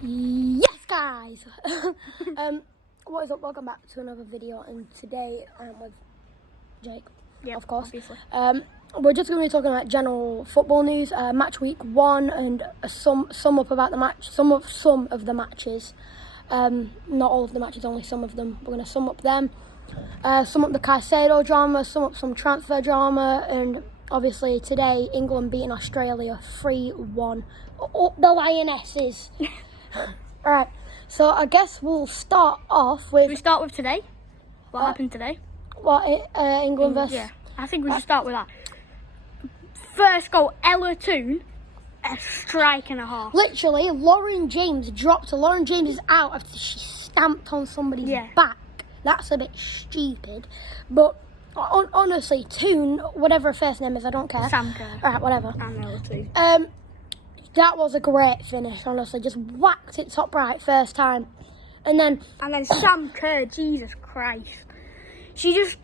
Yes, guys! What is up? Welcome back to another video, and today I'm with Jake, of course. Obviously. We're just going to be talking about general football news, match week 1, and a sum up about the match, some of the matches. Not all of the matches, only some of them. We're going to sum up them, sum up the Caicedo drama, sum up some transfer drama, and obviously today England beating Australia 3-1. Up the Lionesses. Alright, so I guess we'll start off with... Should we start with today? What happened today? England versus... Yeah, I think we should start with that. First goal, Ella Toon, a strike and a half. Literally, Lauren James dropped her. Lauren James is out after she stamped on somebody's back. That's a bit stupid. But honestly, Toon, whatever her first name is, I don't care. Sam Kerr. Alright, whatever. And Ella Toon. That was a great finish, honestly. Just whacked it top right first time. And then Sam Kerr, Jesus Christ. She's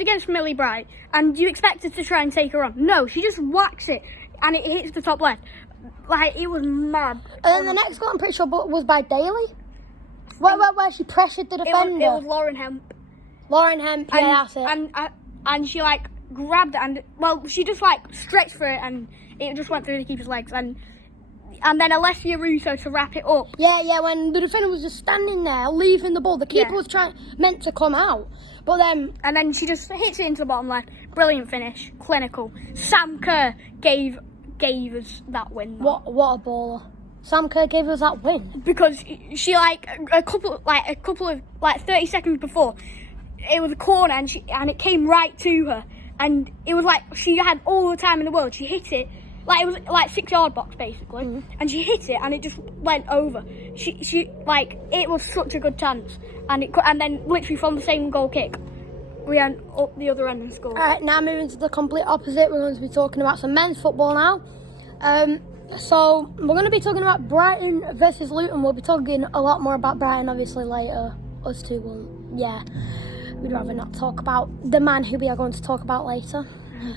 against Millie Bright, and you expect her to try and take her on. No, she just whacks it, and it hits the top left. Like, it was mad. And then the next goal, I'm pretty sure, was by Daly. Where she pressured the defender. It was Lauren Hemp. Lauren Hemp, yeah, that's it. And she, like, grabbed it, and, well, she just, like, stretched for it, and it just went through the keeper's legs, and then Alessia Russo to wrap it up. Yeah, when the defender was just standing there, leaving the ball. The keeper was meant to come out. But then... And then she just hits it into the bottom left. Brilliant finish. Clinical. Sam Kerr gave us that win. What a baller. Sam Kerr gave us that win. Because she, like, a couple of 30 seconds before, it was a corner, and it came right to her. And it was like she had all the time in the world. She hit it. Like, it was like 6-yard box, basically. Mm-hmm. And she hit it, and it just went over. She like, it was such a good chance. And then, literally, from the same goal kick, we went up the other end and scored. All right, now moving to the complete opposite. We're going to be talking about some men's football now. So, we're going to be talking about Brighton versus Luton. We'll be talking a lot more about Brighton, obviously, later. Us two will, yeah. We'd rather not talk about the man who we are going to talk about later.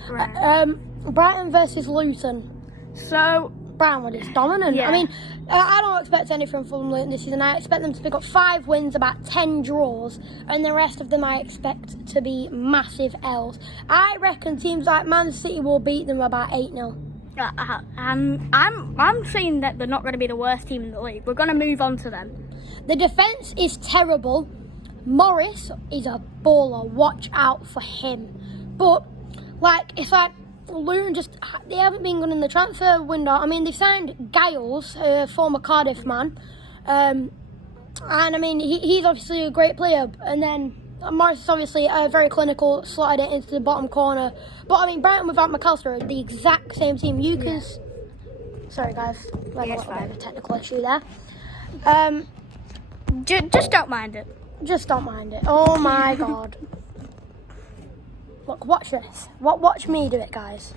Right. Brighton versus Luton. So, Brighton were just dominant. Yeah. I mean, I don't expect anything from Luton this season. I expect them to pick up 5 wins, about 10 draws, and the rest of them I expect to be massive L's. I reckon teams like Man City will beat them about 8-0. I'm saying that they're not going to be the worst team in the league. We're going to move on to them. The defence is terrible. Morris is a baller. Watch out for him. But, it's like Luton they haven't been good in the transfer window. I mean, they've signed Giles, a former Cardiff man. And, I mean, he's obviously a great player. And then Morris is obviously very clinical, slotted it into the bottom corner. But, I mean, Brighton without McAllister are the exact same team. Sorry, guys. I had a little bit of a technical issue there. Just don't mind it. Just don't mind it. Oh, my God. Look, watch this. Watch me do it, guys.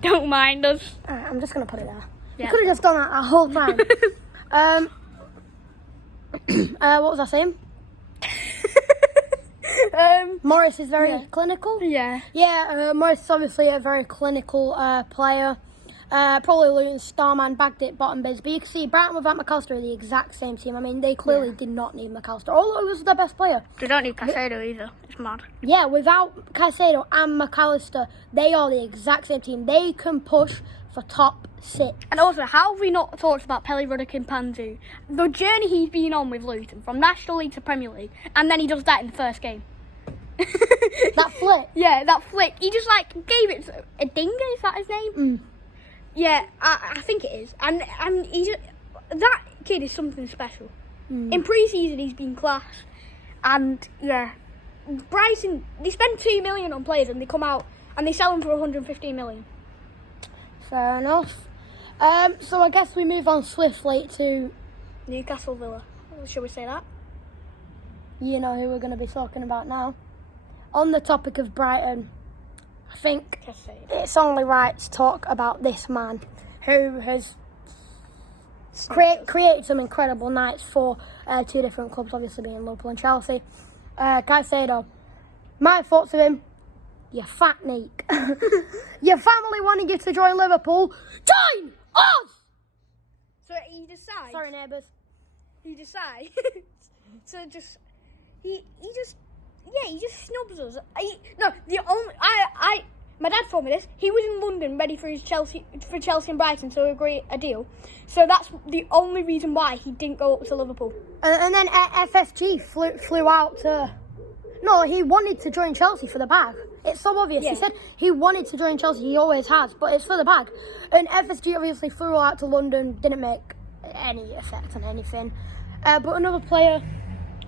Don't mind us. Alright, I'm just going to put it there. Yeah. You could have just done that the whole time. What was I saying? Morris is very clinical. Yeah. Yeah, Morris is obviously a very clinical player. Probably Luton's star man, bagged it bottom bids. But you can see Brighton without McAllister are the exact same team. I mean, they clearly did not need McAllister, although he was their best player. They don't need Caicedo either. It's mad. Yeah, without Caicedo and McAllister, they are the exact same team. They can push for top 6. And also, how have we not talked about Pele Panzu? The journey he's been on with Luton, from National League to Premier League, and then he does that in the first game. That flick. Yeah, that flick. He just, gave it to Adinga, is that his name? Mm. Yeah, I think it is. And that kid is something special. Mm. In pre-season, he's been class. And, yeah, Brighton, they spend $2 million on players and they come out and they sell them for $115 million. Fair enough. So I guess we move on swiftly to... Newcastle Villa. Shall we say that? You know who we're going to be talking about now. On the topic of Brighton, I think it's only right to talk about this man who has created some incredible nights for 2 different clubs, obviously being Liverpool and Chelsea. Caicedo. My thoughts of him, you fat neek. Your family wanted you to join Liverpool. Join us! So he decides. Sorry, neighbours. He decides to just. He just snubs us. My dad told me this. He was in London ready for Chelsea and Brighton to agree a deal. So that's the only reason why he didn't go up to Liverpool. And then FSG flew out to... No, he wanted to join Chelsea for the bag. It's so obvious. Yeah. He said he wanted to join Chelsea. He always has, but it's for the bag. And FSG obviously flew out to London, didn't make any effect on anything. But another player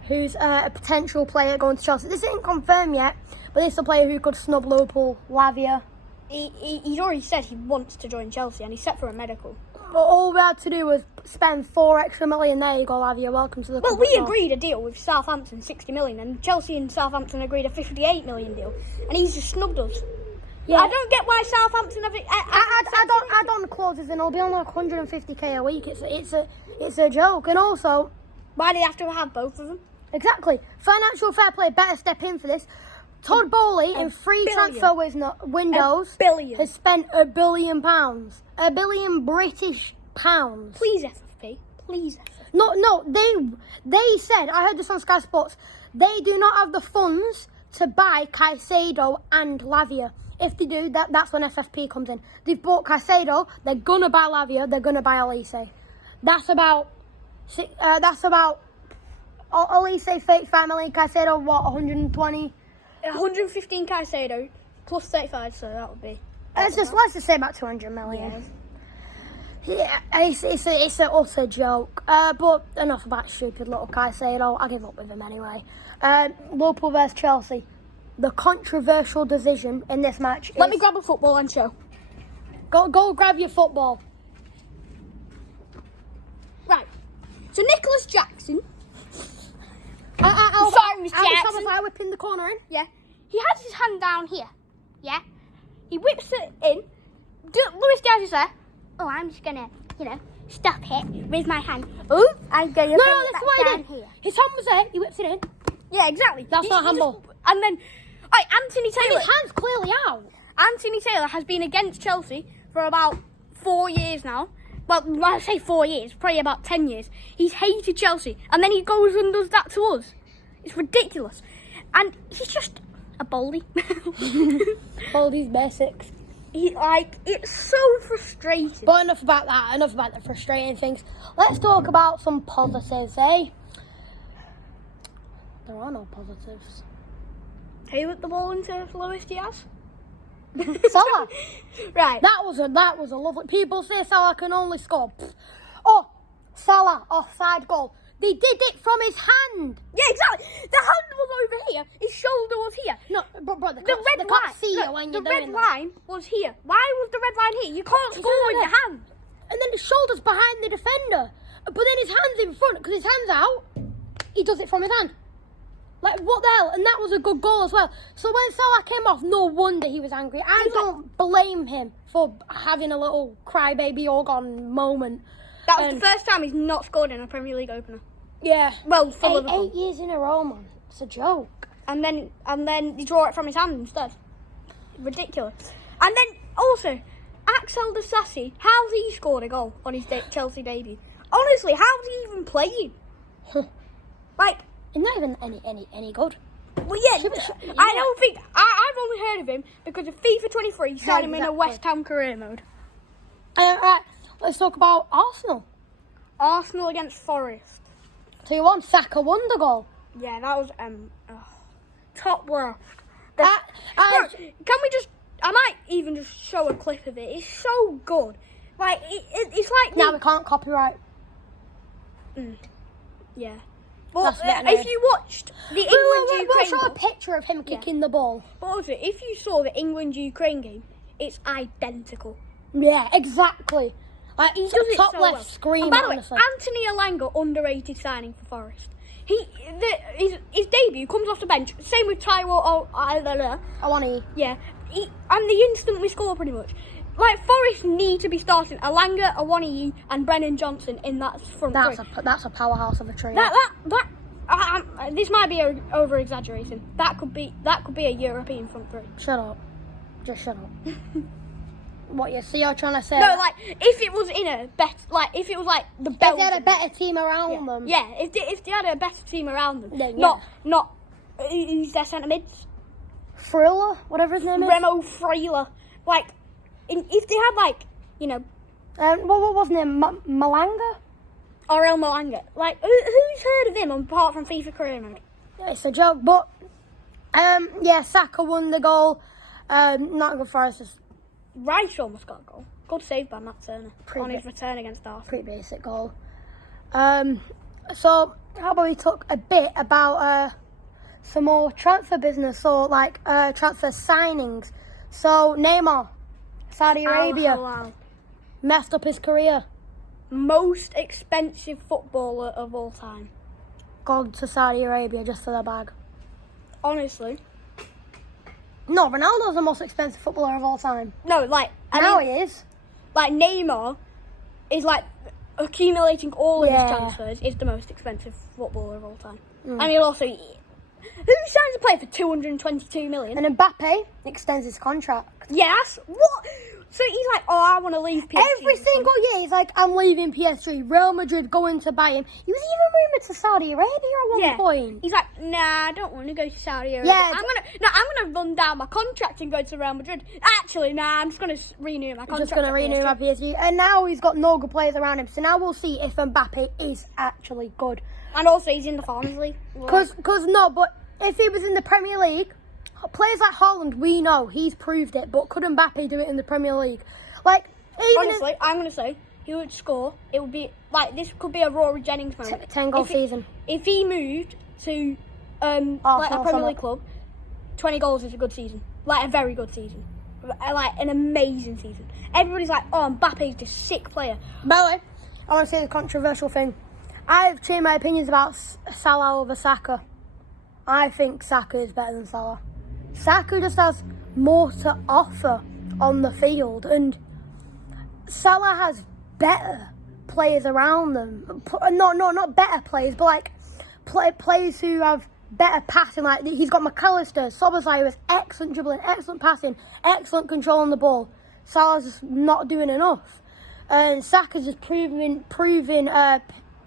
who's a potential player going to Chelsea. This isn't confirmed yet, but this is a player who could snub Liverpool, Lavia. He's already said he wants to join Chelsea and he's set for a medical. But all we had to do was spend $4 extra million. There you go, Lavia. Welcome to the club. Well, we agreed a deal with Southampton, 60 million, and Chelsea and Southampton agreed a 58 million deal, and he's just snubbed us. Yeah. I don't get why Southampton have it. Add on clauses, and it'll be on like 150k a week. It's a joke, and also, why do they have to have both of them? Exactly. Financial fair play better step in for this. Todd Bowley in free transfer windows has spent £1 billion. £1 billion British pounds. Please FFP. Please FFP. No, they said, I heard this on Sky Sports, they do not have the funds to buy Caicedo and Lavia. If they do, that's when FFP comes in. They've bought Caicedo, they're going to buy Lavia, they're going to buy Elise. That's about Elise, 35 million, Caicedo, what, 120? 115 Caicedo, plus 35, so that would be... Let's just say about 200 million. Yeah, it's an utter joke. But enough about stupid little Caicedo. I give up with him anyway. Liverpool vs Chelsea. The controversial decision in this match. Let me grab a football and show. Go grab your football. Right. So Nicholas Jackson. Sorry, Miss Jackson. I whip in the corner in. Yeah. He has his hand down here. Yeah. He whips it in. Luis Diaz is there. Oh, I'm just gonna, stop it with my hand. Oh, I'm gonna No, that's what he did. Here. His hand was there. He whips it in. Yeah, exactly. That's not handball. And then, Anthony Taylor. And his hand's clearly out. Anthony Taylor has been against Chelsea for about 4 years now. Well, when I say 4 years, probably about 10 years. He's hated Chelsea, and then he goes and does that to us. It's ridiculous. And he's just a baldy. Baldy's basics. It's so frustrating. But enough about that. Enough about the frustrating things. Let's talk about some positives, eh? There are no positives. Who put the ball into Luis Diaz? Salah. Right. That was a lovely. People say Salah can only score. Oh, Salah offside goal. They did it from his hand. Yeah, exactly. The hand was over here. His shoulder was here. No, but they the red line. can't see you when you're doing The red line was here. Why was the red line here? You can't score with your hand. And then the shoulder's behind the defender. But then his hand's in front because his hand's out. He does it from his hand. Like, what the hell? And that was a good goal as well. So when Salah came off, no wonder he was angry. I don't blame him for having a little crybaby all-gone moment. That was the first time he's not scored in a Premier League opener. Yeah. Well, for Liverpool. 8 years in a row, man. It's a joke. And then they draw it from his hand instead. Ridiculous. And then also, Axel Disasi, how's he scored a goal on his Chelsea debut? Honestly, how's he even playing? He's not even any good. Well, yeah, I don't think... I've only heard of him because of FIFA 23 signed him in a West Ham career mode. Right, let's talk about Arsenal. Arsenal against Forest. 2-1, Saka won the goal. Yeah, that was top left. Can we just... I might even just show a clip of it. It's so good. It's like... Now we can't copyright. Yeah. But if you watched the England-Ukraine we'll show a picture of him kicking the ball. But also, if you saw the England-Ukraine game, it's identical. Yeah, exactly. He does it top so left well. screen. And by the way, honestly. Anthony Elanga, underrated signing for Forest. His debut comes off the bench. Same with Taiwo. Awani. Yeah, and they instantly score pretty much. Forest need to be starting Elanga, Awani, and Brennan Johnson in that front three. That's a powerhouse of a trio. This might be over exaggerating. That could be a European front three. Shut up. Just shut up. What you see? You're trying to say? No, like if it was in a better, like if it was like the if Belgium, they had a better team around them. Yeah, if they had a better team around them, Then, yeah. not who's their centre mids? Thriller, whatever his name is. Remo Frailer. Like, if they had like what was his name? Malanga. Aurel Malanga. Like, who's heard of him apart from FIFA career mode? It's a joke, but yeah, Saka won the goal. Not good for us. Just Rice almost got a goal. Good save by Matt Turner on his return against Arsenal. pretty basic goal. So how about we talk a bit about some more transfer business or like transfer signings? So Neymar, Saudi Arabia, Al-Hilal. messed up his career. Most expensive footballer of all time. Gone to Saudi Arabia just for the bag. Honestly. No, Ronaldo's the most expensive footballer of all time. No, like Now he is. Like Neymar is like accumulating all of Yeah. his transfers is the most expensive footballer of all time. And he'll also who signs a player for 222 million? And Mbappe extends his contract. Yes. What? So he's like, oh, I want to leave PSG. Every single year, he's like, I'm leaving PSG. Real Madrid going to buy him. He was even rumoured to Saudi Arabia at one point. He's like, nah, I don't want to go to Saudi Arabia. Yeah, I'm gonna run down my contract and go to Real Madrid. Actually, nah, I'm just gonna renew my contract. Just going to renew my PSG. And now he's got no good players around him. So now we'll see if Mbappe is actually good. And also, he's in the Farmers League. Because but if he was in the Premier League, players like Haaland, we know he's proved it. But could Mbappe do it in the Premier League? Like, even honestly, I'm gonna say he would score. It would be like this could be a Rory Jennings moment. 10-goal season. If he moved to like a Premier League club, 20 goals is a good season. Like a very good season. Like an amazing season. Everybody's like, oh, Mbappe's this sick player. By the way, I want to say the controversial thing. I've changed my opinions about Salah over Saka. I think Saka is better than Salah. Saka just has more to offer on the field, and Salah has better players around them. Not better players, but like players who have better passing. Like he's got McAllister, Szoboszlai with excellent dribbling, excellent passing, excellent control on the ball. Salah's just not doing enough, and Saka's just proving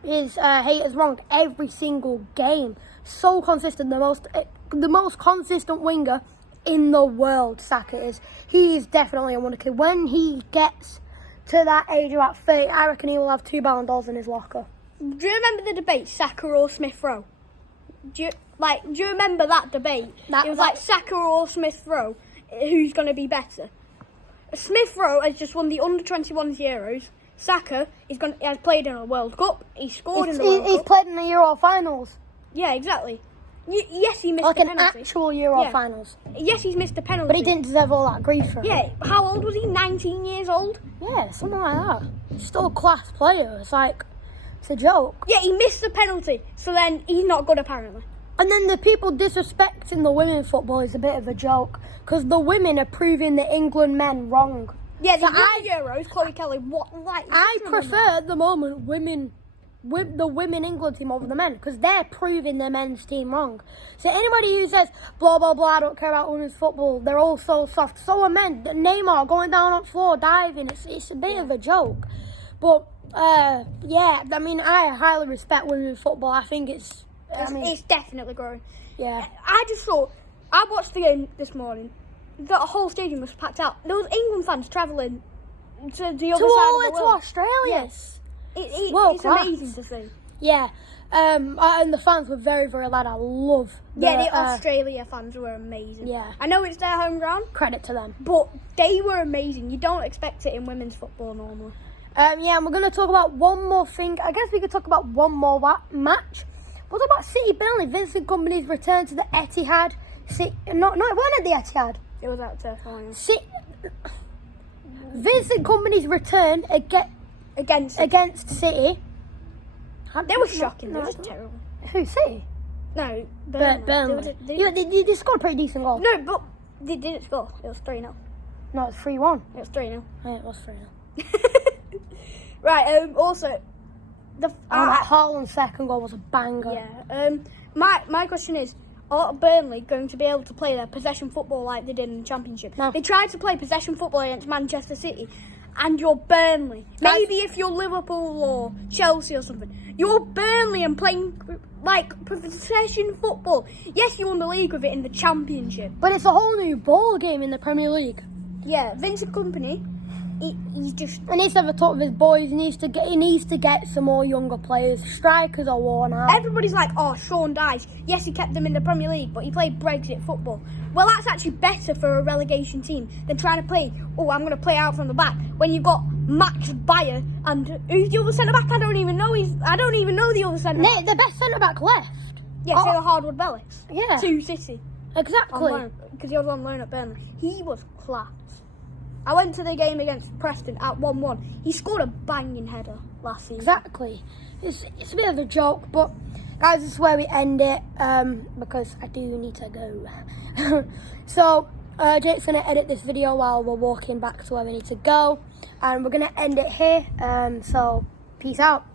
his haters wrong every single game. So consistent, the most consistent winger in the world. Saka is. He is definitely a wonder kid. When he gets to that age, about 30, I reckon he will have 2 Ballon d'Ors in his locker. Do you remember the debate, Saka or Smith Rowe? Do you remember that debate? It was like Saka or Smith Rowe, who's going to be better? Smith Rowe has just won the under-21s Euros. Saka has played in a World Cup. He scored in the World Cup. He's played in the Euro finals. Yeah, exactly. Yes, he missed like the an penalty. actual Euro finals. Yes, he's missed the penalty. But he didn't deserve all that grief for it. Yeah, how old was he? 19 years old? Yeah, something like that. Still a class player. It's like, it's a joke. Yeah, he missed the penalty, so then he's not good apparently. And then the people disrespecting the women's football is a bit of a joke, because the women are proving the England men wrong. Yeah, the Euros, Chloe Kelly, I prefer at the moment the women England team over the men, because they're proving the men's team wrong. So anybody who says blah blah blah, I don't care about women's football, they're all so soft. So are men. Neymar going down on the floor diving. It's a bit of a joke. But yeah, I mean, I highly respect women's football. I think it's definitely growing. Yeah. I watched the game this morning. The whole stadium was packed out. There was England fans travelling to the other side of the world. To Australia. Yes. It's amazing to see. Yeah. And the fans were very, very loud. I love the Australia fans were amazing. Yeah. I know it's their home ground. Credit to them. But they were amazing. You don't expect it in women's football normally. Yeah, and we're going to talk about one more thing. I guess we could talk about one more match. What about City Burnley? Vincent Kompany's return to the Etihad. It wasn't at the Etihad. It was at Turf Island. Vincent Kompany's return against City. They were shocking. They were just terrible. Who, City? No, Burnley. They scored a pretty decent goal. No, but they didn't score. It was 3-0. No, it's 3-1. It was 3-0. Yeah, it was 3-0. Right, also... Haaland's second goal was a banger. Yeah. My question is, are Burnley going to be able to play their possession football like they did in the Championship? No. They tried to play possession football against Manchester City, and you're Burnley. Maybe if you're Liverpool or Chelsea or something, you're Burnley and playing like possession football. Yes, you won the league with it in the Championship. But it's a whole new ball game in the Premier League. Yeah, Vincent Kompany, he's just... He needs to have a talk with his boys. He needs to get some more younger players. Strikers are worn out. Everybody's like, oh, Sean Dyche. Yes, he kept them in the Premier League, but he played Brexit football. Well, that's actually better for a relegation team than trying to play, I'm going to play out from the back, when you've got Max Bayer and who's the other centre-back? I don't even know the other centre-back. The best centre-back left. Yeah, Taylor Hardwood-Bellis. Yeah. To City. Exactly. Because he was on loan at Burnley. He was class. I went to the game against Preston at 1-1. He scored a banging header last season. Exactly. It's a bit of a joke, but guys, this is where we end it because I do need to go. So Jake's going to edit this video while we're walking back to where we need to go, and we're going to end it here. So peace out.